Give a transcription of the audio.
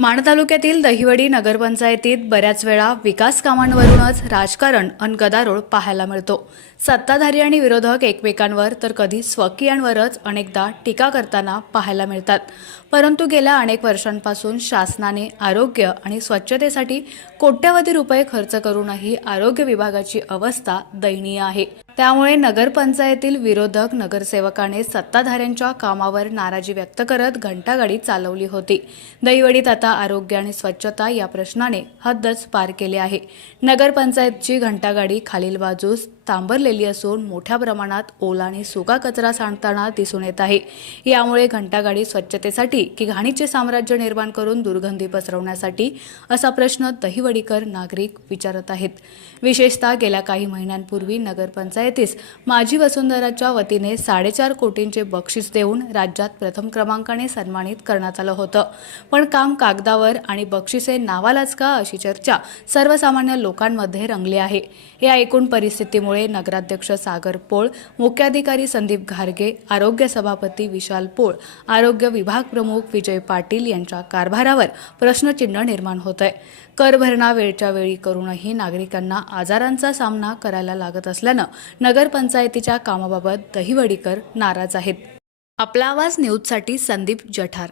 माण तालुक्यातील दहिवडी नगरपंचायतीत बऱ्याच वेळा विकास कामांवरूनच राजकारण अन गदारोळ पाहायला मिळतो. सत्ताधारी आणि विरोधक एकमेकांवर तर कधी स्वकीयांवरच अनेकदा टीका करताना पाहायला मिळतात. परंतु गेल्या अनेक वर्षांपासून शासनाने आरोग्य आणि स्वच्छतेसाठी कोट्यवधी रुपये खर्च करूनही आरोग्य विभागाची अवस्था दयनीय आहे. त्यामुळे नगरपंचायतील विरोधक नगरसेवकाने सत्ताधाऱ्यांच्या कामावर नाराजी व्यक्त करत घंटागाडी चालवली होती. दैवडीत आता आरोग्य आणि स्वच्छता या प्रश्नाने हद्दच पार केले आहे. नगरपंचायतची घंटागाडी खालील बाजूस तांबरलेली असून मोठ्या प्रमाणात ओला आणि सुका कचरा सांडताना दिसून येत आहे. यामुळे घंटागाडी स्वच्छतेसाठी की घाणीचे साम्राज्य निर्माण करून दुर्गंधी पसरवण्यासाठी असा प्रश्न दहिवडीकर नागरिक विचारत आहेत. विशेषतः गेल्या काही महिन्यांपूर्वी नगरपंचायतीस माजी वसुंधराच्या वतीने साडेचार कोटींचे बक्षीस देऊन राज्यात प्रथम क्रमांकाने सन्मानित करण्यात आलं होतं. पण काम कागदावर आणि बक्षिसे नावालाच का अशी चर्चा सर्वसामान्य लोकांमध्ये रंगली आहे. या एकूण परिस्थितीमुळे नगराध्यक्ष सागर पोळ मुख्याधिकारी संदीप घारगे आरोग्य सभापती विशाल पोळ आरोग्य विभाग प्रमुख विजय पाटील यांच्या कारभारावर प्रश्नचिन्ह निर्माण होत आहे कर भरणा वेळच्या वेळी करूनही नागरिकांना आजारांचा सामना करायला लागत असल्यानं नगरपंचायतीच्या कामाबाबत दहिवडीकर नाराज आहेत. आपला आवाज न्यूजसाठी संदीप जठार.